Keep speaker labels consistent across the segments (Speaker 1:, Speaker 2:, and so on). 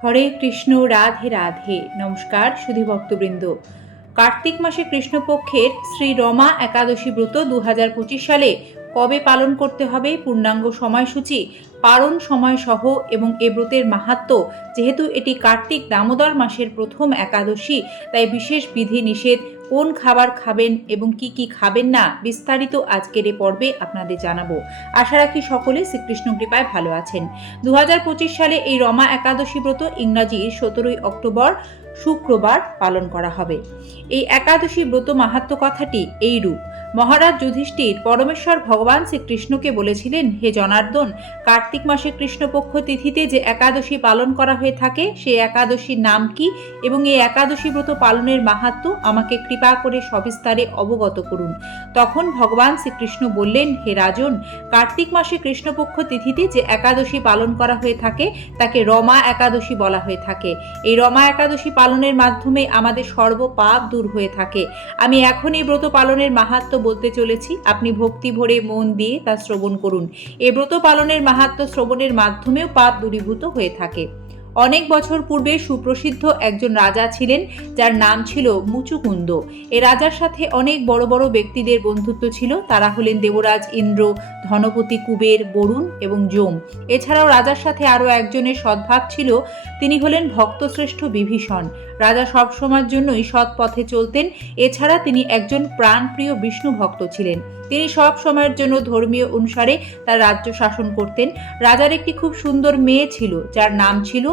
Speaker 1: হরে কৃষ্ণ, রাধে রাধে। নমস্কার, সুধী ভক্তবৃন্দ। কার্তিক মাসে কৃষ্ণপক্ষের শ্রী রমা একাদশী ব্রত দু হাজার পঁচিশ সালে কবে পালন করতে হবে, পূর্ণাঙ্গ সময়সূচি পালন সময় সহ এবং এ ব্রতের মাহাত্ম। যেহেতু এটি কার্তিক দামোদর মাসের প্রথম একাদশী, তাই বিশেষ বিধি নিষেধ কোন খাবার খাবেন এবং কি কি খাবেন না, বিস্তারিত আজকের এ পর্বে আপনাদের জানাব। আশা রাখি সকলে শ্রীকৃষ্ণ কৃপায় ভালো আছেন। দু হাজার পঁচিশ সালে এই রমা একাদশী ব্রত ইংরাজির সতেরোই অক্টোবর শুক্রবার পালন করা হবে। এই একাদশী ব্রত মাহাত্ম কথাটি এইরূপ। মহারাজ যুধিষ্ঠির পরমেশ্বর ভগবান শ্রীকৃষ্ণকে বলেছিলেন, হে জনার্দন, কার্তিক মাসে কৃষ্ণপক্ষ তিথিতে যে একাদশী পালন করা হয়ে থাকে সেই একাদশীর নাম কি? এবং এই একাদশী ব্রত পালনের মাহাত্ম আমাকে কৃপা করে সবিস্তারে অবগত করুন। তখন ভগবান শ্রীকৃষ্ণ বললেন, হে রাজন, কার্তিক মাসে কৃষ্ণপক্ষ তিথিতে যে একাদশী পালন করা হয়ে থাকে, তাকে রমা একাদশী বলা হয়ে থাকে। এই রমা একাদশী পালনের মাধ্যমে আমাদের সর্ব পাপ দূর হয়ে থাকে। আমি এখন এই ব্রত পালনের মাহাত্ম বলতে চলেছি, আপনি ভক্তি ভরে মন দিয়ে তা শ্রবণ করুন। এ ব্রত পালনের মাহাত্ম শ্রবণের মাধ্যমেও পাপ দূরীভূত হয়ে থাকে। অনেক বছর পূর্বে সুপ্রসিদ্ধ একজন রাজা ছিলেন, যার নাম ছিল মুচুকুন্দ। এ রাজার সাথে অনেক বড় বড় ব্যক্তিদের বন্ধুত্ব ছিল। তারা হলেন দেবরাজ ইন্দ্র, ধনপতি কুবের, বরুণ এবং যম। এছাড়াও রাজার সাথে আরও একজনের সদ্ভাব ছিল, তিনি হলেন ভক্তশ্রেষ্ঠ বিভীষণ। রাজা সব সময়ের জন্যই সৎ পথে চলতেন। এছাড়া তিনি একজন প্রাণপ্রিয় বিষ্ণু ভক্ত ছিলেন। তিনি সব সময়ের জন্য ধর্মীয় অনুসারে তার রাজ্য শাসন করতেন। রাজার একটি খুব সুন্দর মেয়ে ছিল, যার নাম ছিল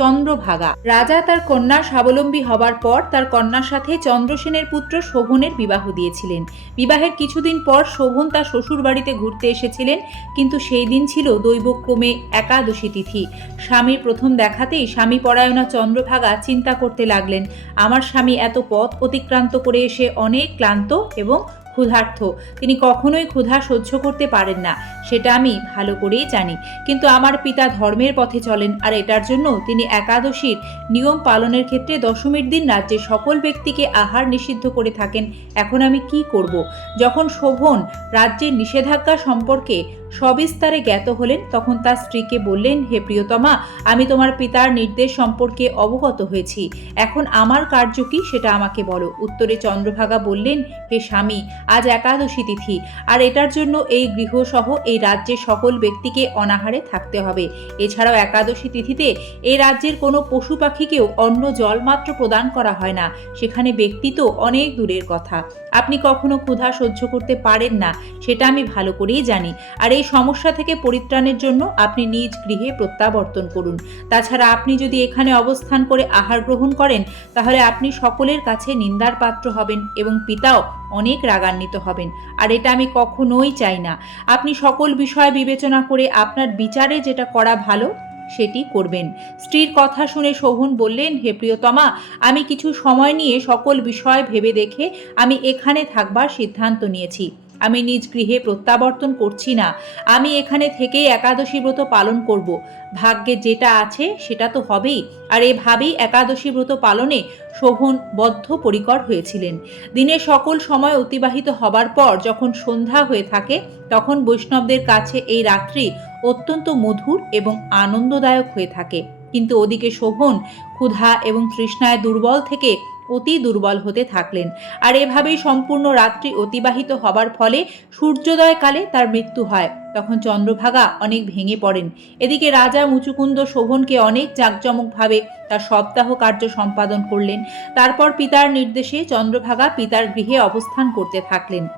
Speaker 1: চন্দ্রভাগা। রাজা তার কন্যা স্বাবলম্বী হবার পর তার কন্যার সাথে চন্দ্রসেনের পুত্র শোভনের বিবাহ দিয়েছিলেন। বিবাহের কিছুদিন পর শোভন তার শ্বশুর বাড়িতে ঘুরতে এসেছিলেন, কিন্তু সেই দিন ছিল দৈবক্রমে একাদশী তিথি। স্বামীর প্রথম দেখাতেই স্বামী পরায়ণা চন্দ্রভাগা চিন্তা করতে লাগলেন, আমার স্বামী এত পথ অতিক্রান্ত করে এসে অনেক ক্লান্ত এবং ক্ষুধার্থ। তিনি কখনোই ক্ষুধা সহ্য করতে পারেন না, সেটা আমি ভালো করেই জানি। কিন্তু আমার পিতা ধর্মের পথে চলেন, আর এটার জন্য তিনি একাদশীর নিয়ম পালনের ক্ষেত্রে দশমীর দিন রাজ্যের সকল ব্যক্তিকে আহার নিষিদ্ধ করে থাকেন। এখন আমি কি করব? যখন শোভন রাজ্যের নিষেধাজ্ঞা সম্পর্কে সবিস্তারে জ্ঞাত হলেন, তখন তার স্ত্রীকে বললেন, হে প্রিয়তমা, আমি তোমার পিতার নির্দেশ সম্পর্কে অবগত হয়েছি। এখন আমার কার্য কি সেটা আমাকে বলো। উত্তরে চন্দ্রভাগা বললেন, হে স্বামী আজ একাদশী তিথি। আর এটার জন্য এই গৃহসহ এই রাজ্যের সকল ব্যক্তিকে অনাহারে থাকতে হবে। এছাড়াও একাদশী তিথিতে এই রাজ্যের কোনো পশু পাখিকেও অন্য জলমাত্র প্রদান করা হয় না। সেখানে ব্যক্তি তো অনেক দূরের কথা। আপনি কখনো ক্ষুধা সহ্য করতে পারেন না, সেটা আমি ভালো করেই জানি। আর এই সমস্যা থেকে পরিত্রাণের জন্য আপনি নিজ গৃহে প্রত্যাবর্তন করুন। তাছাড়া আপনি যদি এখানে অবস্থান করে আহার গ্রহণ করেন, তাহলে আপনি সকলের কাছে নিন্দার পাত্র হবেন এবং পিতাও অনেক রাগান্বিত হবেন। আর এটা আমি কখনোই চাই না। আপনি সকল বিষয় বিবেচনা করে আপনার বিচারে যেটা করা ভালো সেটি করবেন। স্ত্রীর কথা শুনে শোভন বললেন, হে প্রিয়তমা, আমি কিছু সময় নিয়ে সকল বিষয় ভেবে দেখে আমি এখানে থাকবার সিদ্ধান্ত নিয়েছি। আমি নিজ গৃহে প্রত্যাবর্তন করছি না। আমি এখানে থেকেই একাদশী ব্রত পালন করব। ভাগ্যে যেটা আছে সেটা তো হবেই। আর এভাবেই একাদশী ব্রত পালনে শোভন বদ্ধপরিকর হয়েছিলেন। দিনে সকল সময় অতিবাহিত হবার পর যখন সন্ধ্যা হয়ে থাকে, তখন বৈষ্ণবদের কাছে এই রাত্রি অত্যন্ত মধুর এবং আনন্দদায়ক হয়ে থাকে। কিন্তু ওদিকে শোভন, ক্ষুধা এবং তৃষ্ণায় দুর্বল থেকে অতি দুর্বল হতে থাকলেন। আর এভাবেই সম্পূর্ণ রাত্রি অতিবাহিত হবার ফলে সূর্যোদয়কালে তার মৃত্যু হয়। তখন চন্দ্রভাগা অনেক ভেঙে পড়েন। এদিকে রাজা মুচুকুন্দ শোভনকে অনেক জাঁকজমকভাবে তার সপ্তাহ কার্য সম্পাদন করলেন। তারপর পিতার নির্দেশে চন্দ্রভাগা পিতার গৃহে অবস্থান করতে থাকলেন।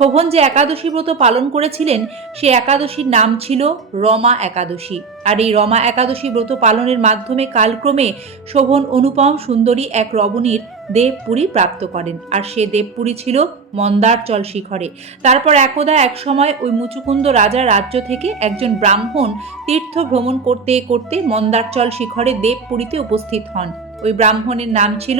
Speaker 1: শোভন যে একাদশী ব্রত পালন করেছিলেন, সে একাদশীর নাম ছিল রমা একাদশী। আর এই রমা একাদশী ব্রত পালনের মাধ্যমে কালক্রমে শোভন অনুপম সুন্দরী এক রবণীর দেবপুরী প্রাপ্ত করেন। আর সে দেবপুরী ছিল মন্দারচল শিখরে। তারপর একদা এক সময় ওই মুচুকুন্দ রাজার রাজ্য থেকে একজন ব্রাহ্মণ তীর্থ ভ্রমণ করতে করতে মন্দারচল শিখরে দেবপুরীতে উপস্থিত হন। ওই ব্রাহ্মণের নাম ছিল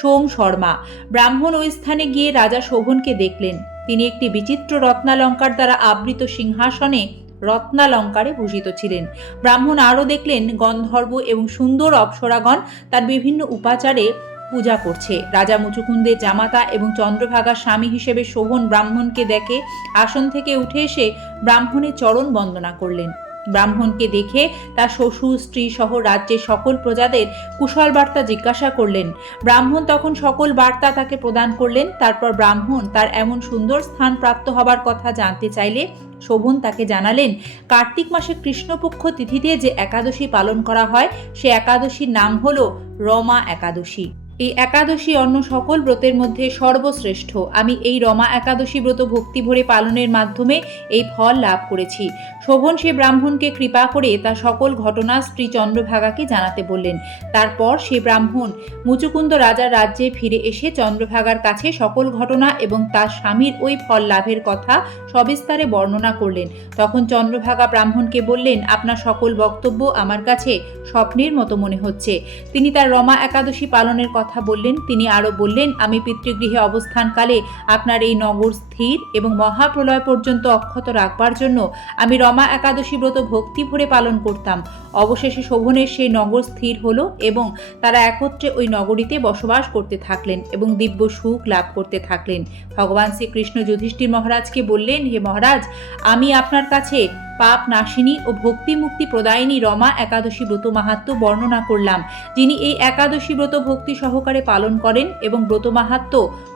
Speaker 1: সোম শর্মা। ব্রাহ্মণ ওই স্থানে গিয়ে রাজা শোভনকে দেখলেন। তিনি একটি বিচিত্র রত্নালঙ্কার দ্বারা আবৃত সিংহাসনে রত্নালঙ্কারে ভূষিত ছিলেন। ব্রাহ্মণ আরও দেখলেন, গন্ধর্ব এবং সুন্দর অপ্সরাগণ তার বিভিন্ন উপাচারে পূজা করছে। রাজা মুচুকুন্দের জামাতা এবং চন্দ্রভাগার স্বামী হিসেবে শোভন ব্রাহ্মণকে দেখে আসন থেকে উঠে এসে ব্রাহ্মণের চরণ বন্দনা করলেন। ব্রাহ্মণকে দেখে তার শ্বশুর, স্ত্রী সহ রাজ্যের সকল প্রজাদের কুশল বার্তা জিজ্ঞাসা করলেন। ব্রাহ্মণ তখন সকল বার্তা তাকে প্রদান করলেন। তারপর ব্রাহ্মণ তার এমন সুন্দর স্থান প্রাপ্ত হবার কথা জানতে চাইলে শোভন তাকে জানালেন, কার্তিক মাসে কৃষ্ণপক্ষ তিথিতে যে একাদশী পালন করা হয়, সে একাদশীর নাম হলো রমা একাদশী। এই একাদশী অন্য সকল ব্রতের মধ্যে সর্বশ্রেষ্ঠ। আমি এই রমা একাদশী ব্রত ভক্তি ভরে পালনের মাধ্যমে এই ফল লাভ করেছি। শোভন সে ব্রাহ্মণকে কৃপা করে তা সকল ঘটনা স্ত্রী চন্দ্রভাগাকে জানাতে বললেন। তারপর সে ব্রাহ্মণ মুচুকুন্দ রাজার রাজ্যে ফিরে এসে চন্দ্রভাগার কাছে সকল ঘটনা এবং তার স্বামীর ওই ফল লাভের কথা সবিস্তারে বর্ণনা করলেন। তখন চন্দ্রভাগা ব্রাহ্মণকে বললেন, আপনার সকল বক্তব্য আমার কাছে স্বপ্নের মতো মনে হচ্ছে। তিনি তার রমা একাদশী পালনের কথা বললেন। তিনি আরও বললেন, আমি পিতৃগৃহে অবস্থানকালে আপনার এই নগর স্থির এবং মহাপ্রলয় পর্যন্ত অক্ষত রাখবার জন্য আমি রমা একাদশী ব্রত ভক্তি ভরে পালন করতাম। অবশেষে শোভনের সেই নগর স্থির হলো এবং তারা একত্রে ওই নগরীতে বসবাস করতে থাকলেন এবং দিব্য সুখ লাভ করতে থাকলেন। ভগবান শ্রীকৃষ্ণ যুধিষ্ঠির মহারাজকে বললেন, হে মহারাজ, আমি আপনার কাছে পাপ নাশিনী ও ভক্তি মুক্তি প্রদায়িনী রমা একাদশী ব্রত মাহাত্ম বর্ণনা করলাম। যিনি এই একাদশী ব্রত ভক্তি সহকারে পালন করেন এবং ব্রত মাহাত্ম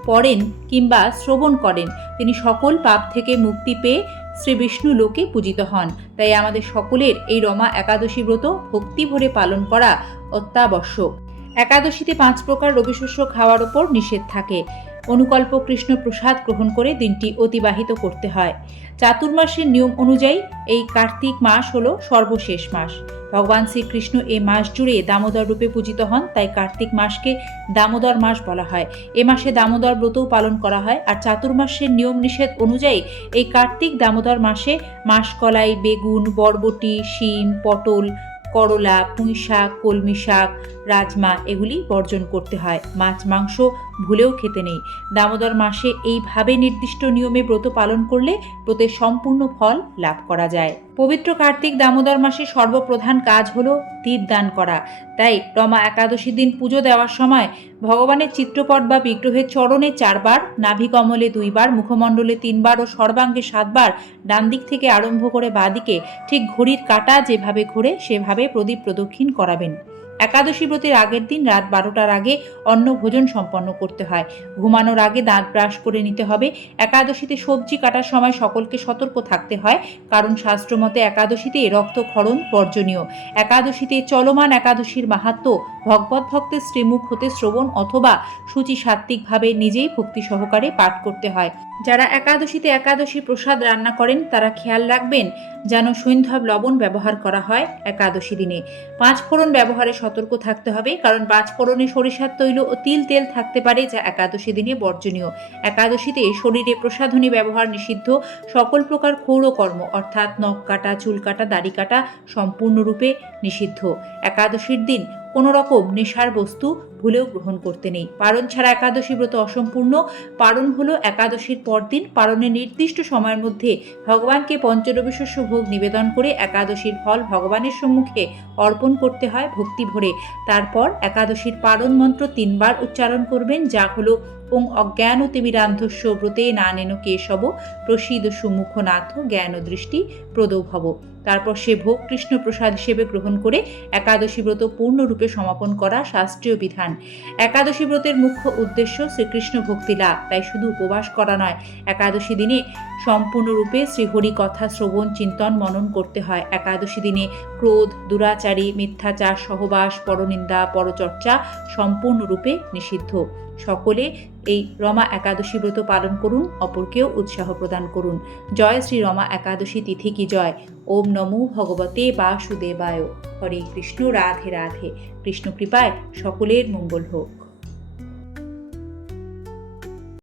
Speaker 1: পড়েন কিংবা শ্রবণ করেন, তিনি সকল পাপ থেকে মুক্তি পেয়ে শ্রী বিষ্ণু লোকে পূজিত হন। তাই আমাদের সকলের এই রমা একাদশী ব্রত ভক্তি ভরে পালন করা অত্যাবশ্যক। একাদশীতে পাঁচ প্রকার রবিশস্য খাওয়ার ওপর নিষেধ থাকে। অনুকল্প কৃষ্ণ প্রসাদ গ্রহণ করে দিনটি অতিবাহিত করতে হয়। চাতুর্মাসের নিয়ম অনুযায়ী এই কার্তিক মাস হল সর্বশেষ মাস। ভগবান শ্রীকৃষ্ণ এ মাস জুড়ে দামোদর রূপে পূজিত হন, তাই কার্তিক মাসকে দামোদর মাস বলা হয়। এ মাসে দামোদর ব্রতও পালন করা হয় আর চাতুর্মাসের নিয়ম নিষেধ অনুযায়ী এই কার্তিক দামোদর মাসে মাসকলাই, বেগুন, বরবটি, শিম, পটল করলা, পুঁই শাক, কলমি শাক, রাজমা এগুলি বর্জন করতে হয়। মাছ, মাংস ভুলেও খেতে নেই। দামোদর মাসে এইভাবে নির্দিষ্ট নিয়মে ব্রত পালন করলে ব্রতের সম্পূর্ণ ফল লাভ করা যায়। পবিত্র কার্তিক দামোদর মাসে সর্বপ্রধান কাজ হল তীর দান করা। তাই রমা একাদশী দিন পুজো দেওয়ার সময় ভগবানের চিত্রপট বা বিগ্রহের চরণে চারবার নাভিকমলে দুইবার, মুখমণ্ডলে তিনবার ও সর্বাঙ্গে সাতবার ডান দিক থেকে আরম্ভ করে বাঁ দিকে ঠিক ঘড়ির কাটা যেভাবে ঘোরে সেভাবে প্রদীপ প্রদক্ষিণ করাবেন। একাদশী ব্রতের আগের দিন রাত বারোটার আগে অন্ন ভোজন সম্পন্ন করতে হয়। ঘুমানোর আগে দাঁত ব্রাশ করে নিতে হবে। একাদশীতে সবজি কাটার সময় সকলকে সতর্ক থাকতে হয়, কারণ শাস্ত্রমতে একাদশীতে রক্তক্ষরণ বর্জনীয়। একাদশীতে চলমান একাদশীর মাহাত্ম ভগবত ভক্তের শ্রীমুখ হতে শ্রবণ অথবা সূচি সাত্ত্বিকভাবে নিজেই ভক্তি সহকারে পাঠ করতে হয়। যারা একাদশীতে একাদশী প্রসাদ রান্না করেন, তারা খেয়াল রাখবেন যেন সৈন্ধব লবণ ব্যবহার করা হয় একাদশী দিনে। পাঁচ ফোড়ন ব্যবহারে সতর্ক থাকতে হবে, কারণ ফোড়নে সরিষার তৈল ও তিল তেল থাকতে পারে, যা একাদশী দিনে বর্জনীয়। একাদশীতে শরীরে প্রসাধনী ব্যবহার নিষিদ্ধ, সকল প্রকার ক্ষৌরকর্ম অর্থাৎ নখ কাটা, চুল কাটা, দাড়ি কাটা সম্পূর্ণরূপে নিষিদ্ধ। একাদশীর দিন কোনো রকম নেশার বস্তু ভুলেও গ্রহণ করতে নেই। পারণ ছাড়া একাদশী ব্রত অসম্পূর্ণ। পারণ হলো একাদশীর পরদিন পারণের নির্দিষ্ট সময়ের মধ্যে ভগবানকে পঞ্চরবিশস্য ভোগ নিবেদন করে একাদশীর ফল ভগবানের সম্মুখে অর্পণ করতে হয় ভক্তি ভরে। তারপর একাদশীর পারণ মন্ত্র তিনবার উচ্চারণ করবেন, যা হলো ওং অজ্ঞান তিমিরান্ধস্য ব্রতে না নেন কেশব প্রসীদ সুমুখনাথ জ্ঞান দৃষ্টি প্রদৌভব। তারপর সে ভোগ কৃষ্ণ প্রসাদ হিসেবে গ্রহণ করে একাদশী ব্রত পূর্ণরূপে সমাপন করা শাস্ত্রীয় বিধান। একাদশী ব্রতের মুখ্য উদ্দেশ্য শ্রীকৃষ্ণ ভক্তি লাভ, তাই শুধু উপবাস করা নয়, একাদশী দিনে সম্পূর্ণরূপে শ্রীহরি কথা শ্রবণ, চিন্তন, মনন করতে হয়। একাদশী দিনে ক্রোধ, দুরাচারী, মিথ্যাচার, সহবাস, পরনিন্দা, পরচর্চা সম্পূর্ণরূপে নিষিদ্ধ। সকলে এই রমা একাদশী ব্রত পালন করুন, অপরকেও উৎসাহ প্রদান করুন। জয় শ্রী রমা একাদশী তিথি কি জয়? ওম নমো ভগবতে বাসুদেবায়। হরে কৃষ্ণ, রাধে রাধে। কৃষ্ণ কৃপায় সকলের মঙ্গল হোক।